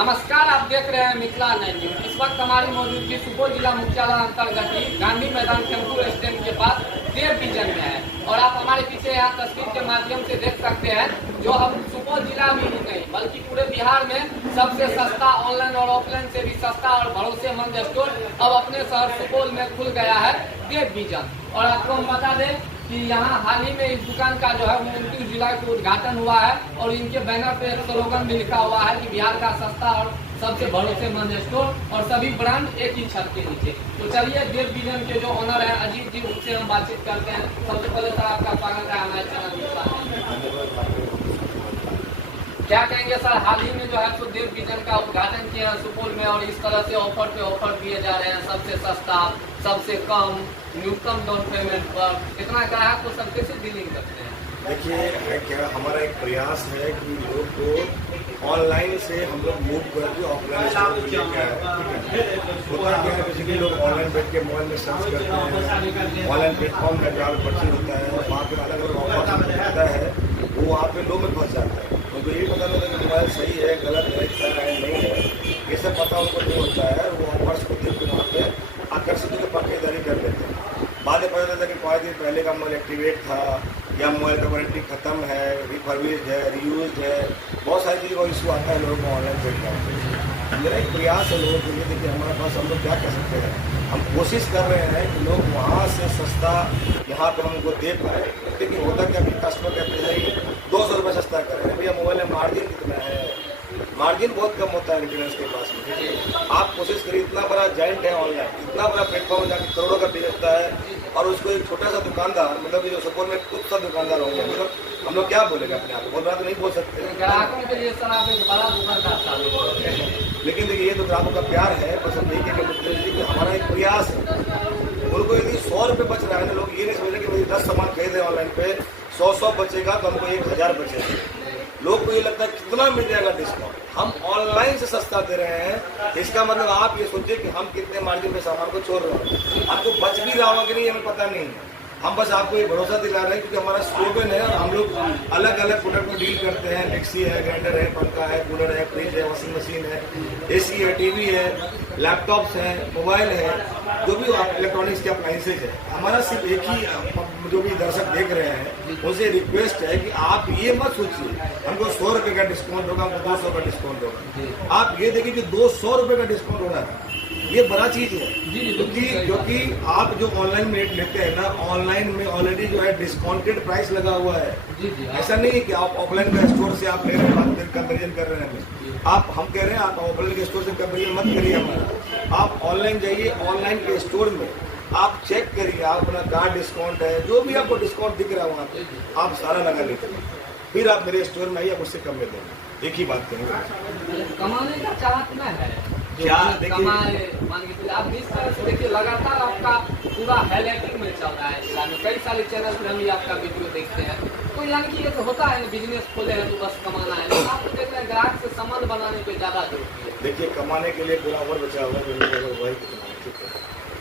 नमस्कार, आप देख रहे हैं मिथिला 9 न्यूज। इस वक्त हमारी मौजूदगी सुपौल जिला मुख्यालय अंतर्गत गांधी मैदान टेम्पू स्टैंड के पास देव विजन में है और आप हमारे पीछे यहाँ तस्वीर के माध्यम से देख सकते हैं जो हम सुपौल जिला में ही नहीं बल्कि पूरे बिहार में सबसे सस्ता ऑनलाइन और ऑफलाइन से भी सस्ता और भरोसेमंद स्टोर अब अपने शहर सुपौल में खुल गया है, देव विजन। और आपको हम बता दें कि यहाँ हाल ही में इस दुकान का जो है 29 जुलाई को उद्घाटन हुआ है और इनके बैनर पे एक स्लोगन भी लिखा हुआ है कि बिहार का सस्ता और सबसे भरोसेमंद स्टोर और सभी ब्रांड एक ही छत के नीचे। तो चलिए देव विजन के जो ओनर है अजीत जी, उनसे हम बातचीत करते हैं। सबसे पहले सर आपका स्वागत है हमारे चैनल में। क्या कहेंगे सर, हाल ही में जो है तो देव विजन का उद्घाटन किया है सुपौल में और इस तरह से ऑफर पे ऑफर दिए जा रहे हैं, सबसे सस्ता, सबसे कम, न्यूनतम डाउन पेमेंट पर कितना ग्राहक को सब कैसे डीलिंग करते हैं? देखिए, क्या हमारा एक प्रयास है कि लोग को ऑनलाइन से हम लोग मूव करके ऑफलाइन होता क्या है, बेसिकली लोग ऑनलाइन बैठ के मोबाइल में सर्च करते हैं, ऑनलाइन प्लेटफॉर्म में जहाँ पर्ची होता है वहाँ पे अलग अलग ऑफर होता है, वो वहाँ पे लोग में फंस जाता है। उनको ये पता नहीं कि मोबाइल सही है, गलत है, नहीं है, ये सब पता उनको नहीं होता है। वो ऑफर्स को देख के वहाँ पे आकर्षित होकर पक्केदारी कर लेते हैं। बाद में पता चलता है कि 5 दिन पहले का मोबाइल एक्टिवेट था या मोबाइल का वारंटी खत्म है, रिफर्बिश्ड है, रीयूज है, बहुत सारी चीज़ों का इशू आता है लोगों को ऑनलाइन प्लेटफॉर्म। मेरा एक प्रयास है लोगों के लिए, देखिए हमारे पास हम लोग क्या कर सकते हैं, हम कोशिश कर रहे हैं कि लोग वहाँ से सस्ता यहाँ पर हमको दे पाए। लेकिन होता क्या कि कस्टमर कहते हैं कि 200 रुपये सस्ता करें, भैया मोबाइल में मार्जिन कितना है, मार्जिन बहुत कम होता है रिटेलर्स के पास में। देखिए आप कोशिश करिए, इतना बड़ा जाइंट है ऑनलाइन, इतना बड़ा प्लेटफॉर्म जाकर करोड़ों का बेचता है और उसको एक छोटा सा दुकानदार, मतलब जो सुपौल में कुछ सा दुकानदार होंगे, मतलब हम लोग क्या बोलेंगे अपने आप, बहुत बड़ा तो नहीं बोल सकते। ग्राहकों के लिए सर आप एक बड़ा दुकानदार साबित होते हैं। लेकिन देखिए ये तो ग्राहकों का प्यार है, बस हम यही कहते हैं कि हमारा एक प्रयास है। उनको यदि 100 रुपये बच रहा है ना, लोग ये नहीं समझ रहे कि भाई 10 सामान खरीद रहे ऑनलाइन पे 100 बचेगा तो हमको 1000 बचेगा। लोग को ये लगता है कितना मिल जाएगा डिस्काउंट, हम ऑनलाइन से सस्ता दे रहे हैं। इसका मतलब आप ये सोचिए कि हम कितने मार्जिन पे सामान को छोड़ रहे हैं। आपको बच भी रहा होगा कि नहीं हमें पता नहीं है, हम बस आपको ये भरोसा दिला रहे हैं क्योंकि हमारा स्लोगन है और हम लोग अलग अलग प्रोडक्ट में डील करते हैं। मिक्सी है, ग्राइंडर है, पंखा है, कूलर है, फ्रिज है, वॉशिंग मशीन है, एसी है, टीवी है, लैपटॉप्स हैं, मोबाइल है, जो भी इलेक्ट्रॉनिक्स के अप्लाइंसेज है। हमारा सिर्फ एक ही जो भी दर्शक देख रहे हैं उनसे रिक्वेस्ट है कि आप ये मत सोचिए हमको 100 रुपये का डिस्काउंट होगा, हमको 200 का डिस्काउंट होगा। आप ये देखिए कि 200 रुपये का डिस्काउंट हो रहा है, ये बड़ा चीज है। क्योंकि आप जो ऑनलाइन में रेट लेते हैं ना, ऑनलाइन में ऑलरेडी जो है डिस्काउंटेड प्राइस लगा हुआ है। ऐसा नहीं है कि आप ऑफलाइन का स्टोर से आप ले रहे हैं, कंपेरिजन कर रहे हैं। आप हम कह रहे हैं आप ऑफलाइन के स्टोर से कंपेरिजन मत करिए हमारा, आप ऑनलाइन जाइए, ऑनलाइन के स्टोर में आप चेक करिए, आप अपना कार्ड डिस्काउंट है, जो भी आपको डिस्काउंट दिख रहा है वहाँ पे आप सारा लगा लीजिए, फिर आप मेरे स्टोर में आइए, उससे कम में देंगे। एक ही बात करेंगे, कमाने का चाहत में है क्या देखिए, मान के आप जिस तरह से देखिए लगातार आपका पूरा हाईलाइटिंग में चल रहा है, कई सारे चैनल पर हम ही आपका वीडियो देखते हैं। तो यानी कि ये तो होता है बिजनेस खोले हैं तो बस कमाना है, लेकिन आप देख रहे हैं ग्राहक से संबंध बनाने पे ज्यादा जोर दिए। देखिए कमाने के लिए पूरा और बचा हुआ है, वही ठीक है,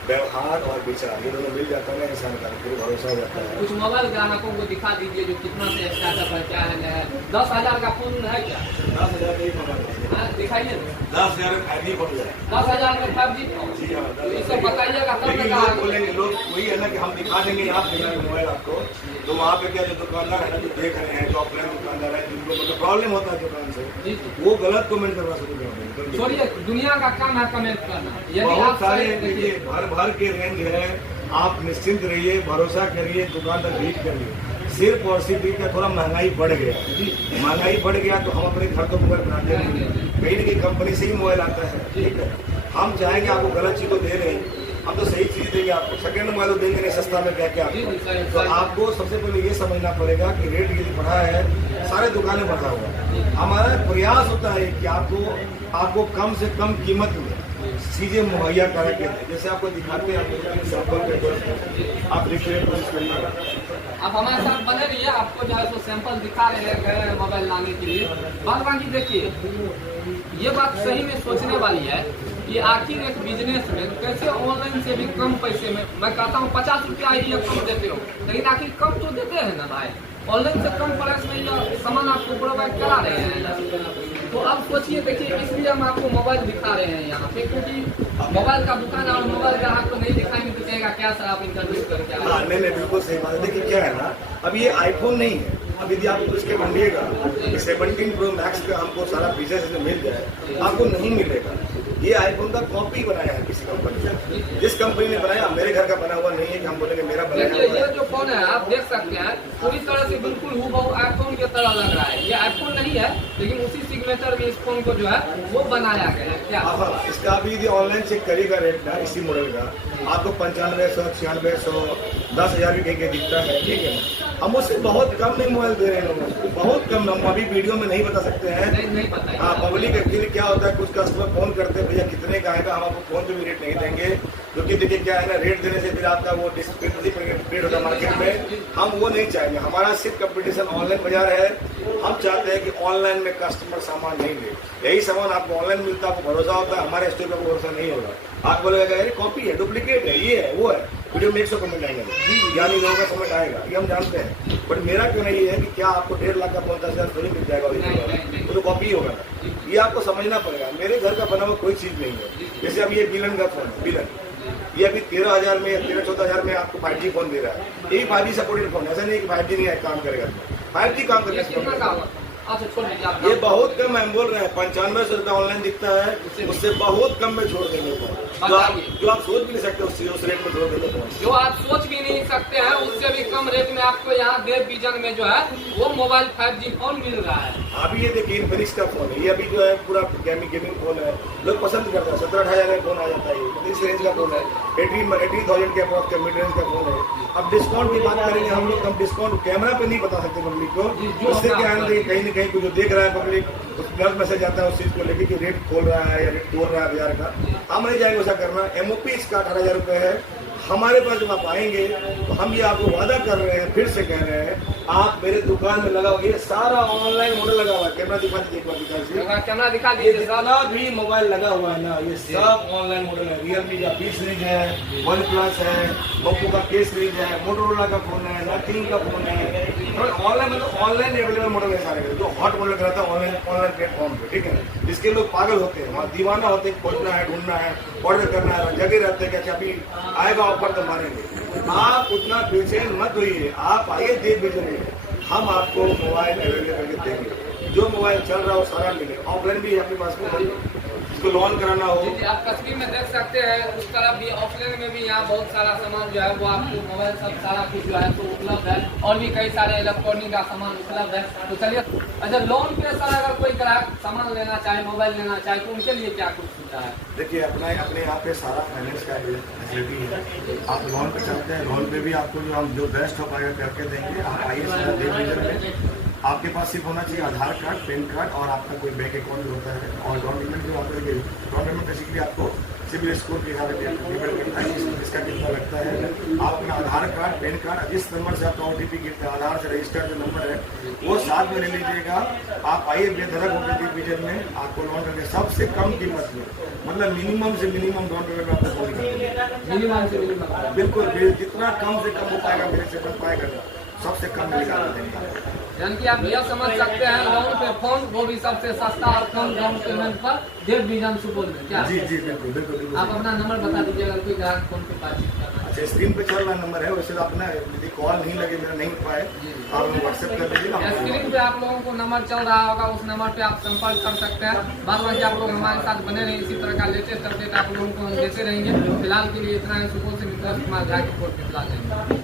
व्यवहार और विचार ये दोनों मिल जाता है, इंसान का फिर भरोसा हो जाता है। कुछ मोबाइल ग्राहकों को दिखा दीजिए जो कितना से स्टार्टअप है, क्या है, 10,000 का फोन है क्या? 10,000 नहीं पकड़ दिखाइए ना, 10,000 में 5G पड़ जाए, 10,000 में 5G। जी हाँ, ये सब बताइएगा तब लेकिन लोग बोलेंगे, लोग वही है ना कि हम दिखा देंगे, आप दिखाएंगे मोबाइल आपको, तो वहाँ पे क्या जो दुकानदार है ना, जो देख रहे हैं, जो ऑफलाइन दुकानदार है, जिनको मतलब प्रॉब्लम होता है दुकान से, वो गलत कमेंट करना शुरू कर देंगे। छोड़िए, दुनिया का काम है कमेंट करना, बहुत सारे देखिए भर के रेंज है, आप निश्चिंत रहिए, भरोसा करिए, दुकान तक विजिट करिए। सिर्फ और सिर्फ का थोड़ा महंगाई बढ़ गया, महंगाई बढ़ गया तो हम अपने घर तो मोबाइल बनाते नहीं, कहीं ना कहीं कंपनी से ही मोबाइल आता है, ठीक है। हम चाहेंगे आपको गलत चीज तो दे रहे हैं, हम तो सही चीज देंगे आपको, सेकंड मोबाइल देंगे नहीं सस्ता में क्या क्या। तो आपको सबसे पहले ये समझना पड़ेगा कि रेट यदि बढ़ा है, सारे दुकानें बढ़ा हुआ है। हमारा प्रयास होता है कि आपको कम से कम कीमत में चीजें मुहैया करा के दें, जैसे आपको दिखाते हैं, आप रिक्रिएट कोशिश करिए। आप हमारे साथ बने रहिए, आपको जो है तो सैंपल दिखा रहे हैं मोबाइल लाने के लिए। बाकी देखिए ये बात सही में सोचने वाली है कि आखिर एक बिजनेस में कैसे ऑनलाइन से भी कम पैसे में, मैं कहता हूँ 50 रुपया आइडिया कम देते हो, लेकिन आखिर कम तो देते हैं ना भाई, ऑनलाइन से कम प्राइस में यह सामान आपको प्रोवाइड करा रहे हैं। तो आप सोचिए, देखिए इसलिए हम आपको मोबाइल दिखा रहे हैं यहाँ पे, क्योंकि मोबाइल का दुकान और मोबाइल ग्राहक को नहीं दिखाएंगे तो कहेगा क्या सर आप इंटरव्यू करके आए। हाँ, नहीं बिल्कुल सही बात है। देखिए क्या है ना, अब ये आईफोन नहीं है। अब यदि आप उसके मंडिएगा कि 17 Pro Max का हमको सारा फीचर्स इसमें मिल जाए, आपको नहीं मिलेगा। ये आईफोन का कॉपी बनाया है किसी कंपनी ने। जिस कंपनी ने बनाया, मेरे घर का बना हुआ नहीं है कि हम बोलेंगे मेरा बनाया देखिए हुआ ये है। जो फोन है आप देख सकते हैं पूरी तरह से बिल्कुल हूबहू आईफोन की तरह लग रहा है। ये आईफोन नहीं है, लेकिन उसी सिग्नेचर में इस फोन को जो है वो बनाया गया है। क्या हाँ, इसका अभी यदि ऑनलाइन चेक करेगा रेट ना इसी मॉडल का, आपको 9500, 9600, 10,000 भी कहीं दिखता है, ठीक है ना। हम उससे बहुत कम में मोबाइल दे रहे हैं लोगों को, बहुत कम। हम अभी वीडियो में नहीं बता सकते हैं, नहीं पता। हाँ, पब्लिक एक्चुअली क्या होता है, कुछ कस्टमर फोन करते हैं भैया कितने का आएगा, हम आपको फोन पे भी रेट नहीं देंगे, क्योंकि देखिए क्या है ना, रेट देने से फिर आपका वो डिस्प्लेट होता है मार्केट में। हम वो नहीं चाहेंगे। हमारा सिर्फ कंपटीशन ऑनलाइन बाजार है। हम चाहते हैं कि ऑनलाइन में कस्टमर सामान नहीं ले, यही सामान आपको ऑनलाइन मिलता है, आपको भरोसा होता है, हमारे स्टोर पर भरोसा नहीं होगा। आप बोलेगा अरे कॉपी है, डुप्लीकेट है, ये है, वो है, वीडियो में 100 कमेंट आएंगे, यानी लोगों का समझ आएगा, ये हम जानते हैं। बट मेरा क्यों नहीं है कि क्या आपको 1.5 लाख का 50,000 थोड़ी मिल जाएगा, वो तो कॉपी होगा ना। ये आपको समझना पड़ेगा। मेरे घर का बना हुआ कोई चीज नहीं है। जैसे अब ये बिलन का फोन, बिलन ये अभी 13,000 में, 13-14,000 में आपको 5G फोन दे रहा है। यही 5G सपोर्टेड फोन, ऐसा नहीं कि 5G नहीं काम करेगा, 5G काम करेगा। ये बहुत कम है, हम बोल रहे हैं 9500 रुपया ऑनलाइन दिखता है, उससे बहुत कम में छोड़ देंगे जो आप सोच भी नहीं सकते उस रेट में छोड़ देंगे। जो आप सोच भी नहीं सकते हैं उससे भी कम रेट में आपको यहाँ देव विजन में जो है वो मोबाइल 5G फोन मिल रहा है। अभी ये देखिए इन्फिनिक्स का फोन है, ये अभी जो है पूरा गेमिंग फोन है, लोग पसंद करते हैं। 17-18 का फोन आ जाता है, इस रेंज का फोन है, 18,000 के अप्रॉक्स मिड रेंज का फोन है। अब डिस्काउंट की बात करेंगे हम लोग, हम डिस्काउंट कैमरा पे नहीं बता सकते पब्लिक को। उससे क्या है, कहीं न कहीं जो देख रहा है पब्लिक, उस गलत मैसेज आता है उस चीज को लेके कि रेट खोल रहा है या रेट तोड़ रहा है बाजार का। हम नहीं जाएंगे ऐसा करना। MOP इसका 18,000 रुपये है। हमारे पास जब आप आएंगे तो हम ये आपको वादा कर रहे हैं, फिर से कह रहे हैं, आप मेरे दुकान में लगा हुआ, ये सारा ऑनलाइन मॉडल लगा हुआ है। कैमरा दिखा दीजिए, कैमरा दिखा ये दीजिए। जितना भी मोबाइल लगा हुआ है ना, ये सब ऑनलाइन मॉडल है। रियलमी का P सीरीज है, OnePlus है, Oppo का K सीरीज है, मोटोरोला का फोन है, नथिंग का फोन है। ऑनलाइन मतलब ऑनलाइन अवेलेबल मॉडल है सारे, जो हॉट मॉडल रहता है ऑनलाइन प्लेटफॉर्म पे, ठीक है। जिसके लोग पागल होते हैं, वहाँ दीवाना होते हैं, खोजना है, ढूंढना है, ऑर्डर करना है, जगह रहते हैं कि अभी आएगा ऑफर तो मारेंगे। आप उतना बेचैन मत होइए, आप आइए देव विजन में, हम आपको मोबाइल अवेलेबल करके देंगे। जो मोबाइल चल रहा हो सारा मिले। ऑफलाइन भी आपके पास में, इसको लॉन्च कराना हो, आप तस्वीर में देख सकते हैं, उस तरफ भी ऑफलाइन में भी यहाँ बहुत सारा सामान जो है वो आपको मोबाइल सब सारा कुछ जो है तो उपलब्ध है, और भी कई सारे इलेक्ट्रॉनिक का सामान उपलब्ध है। तो चलिए, अच्छा लोन पे सर अगर कोई ग्राहक सामान लेना चाहे, मोबाइल लेना चाहे, तो उनके लिए क्या कुछ सुविधा है? देखिए अपने यहाँ पे सारा फाइनेंस का फैसिलिटी है। आप लोन पे चलते हैं, लोन पे भी आपको जो बेस्ट हो पाएगा करके देंगे। आप आइए सीधा देव विजन में। आपके पास सिर्फ होना चाहिए आधार कार्ड, पैन कार्ड और आपका कोई बैंक अकाउंट भी होता है। और गवर्नमेंट जो आपको गवर्नमेंट बेसिकली आपको सिविल स्कोर के हिसाब से डिपेंड करता है इसका कितना लगता है। आप अपना आधार कार्ड, पैन कार्ड, जिस नंबर से आपका OTP गिरता है, आधार से रजिस्टर्ड जो नंबर है वो साथ में ले लीजिएगा। आप आइए बेधड़क होकर देव विजन में, आपको लोन करके सबसे कम कीमत में, मतलब मिनिमम से मिनिमम डाउन पेमेंट आपको पूरी करेंगे। मिनिमम से मिनिमम बिल्कुल, जितना कम से कम हो पाएगा मेरे से बन पाएगा, सबसे कम मिलेगा। यानी कि आप यह समझ सकते हैं लोन पे फोन, वो भी सबसे सस्ता और कम डाउन पेमेंट पर देव विजन सुपौल में। क्या जी बिल्कुल बिल्कुल। आप अपना नंबर बता दीजिए अगर कोई ग्राहक फोन पे बातचीत करना है। अच्छा, स्क्रीन पे चल रहा नंबर है, वैसे तो आप ना यदि कॉल नहीं लगे, मेरा नहीं पाए, आप व्हाट्सएप कर दीजिए ना। स्क्रीन पे आप लोगों को नंबर चल रहा होगा, उस नंबर पे आप संपर्क कर सकते हैं। बाद बाकी आप लोग हमारे साथ बने रहे, इसी तरह का लेटेस्ट अपडेट आप लोगों को हम देते रहेंगे। फिलहाल के लिए इतना है। सुपौल से मित्र कुमार झा की रिपोर्ट।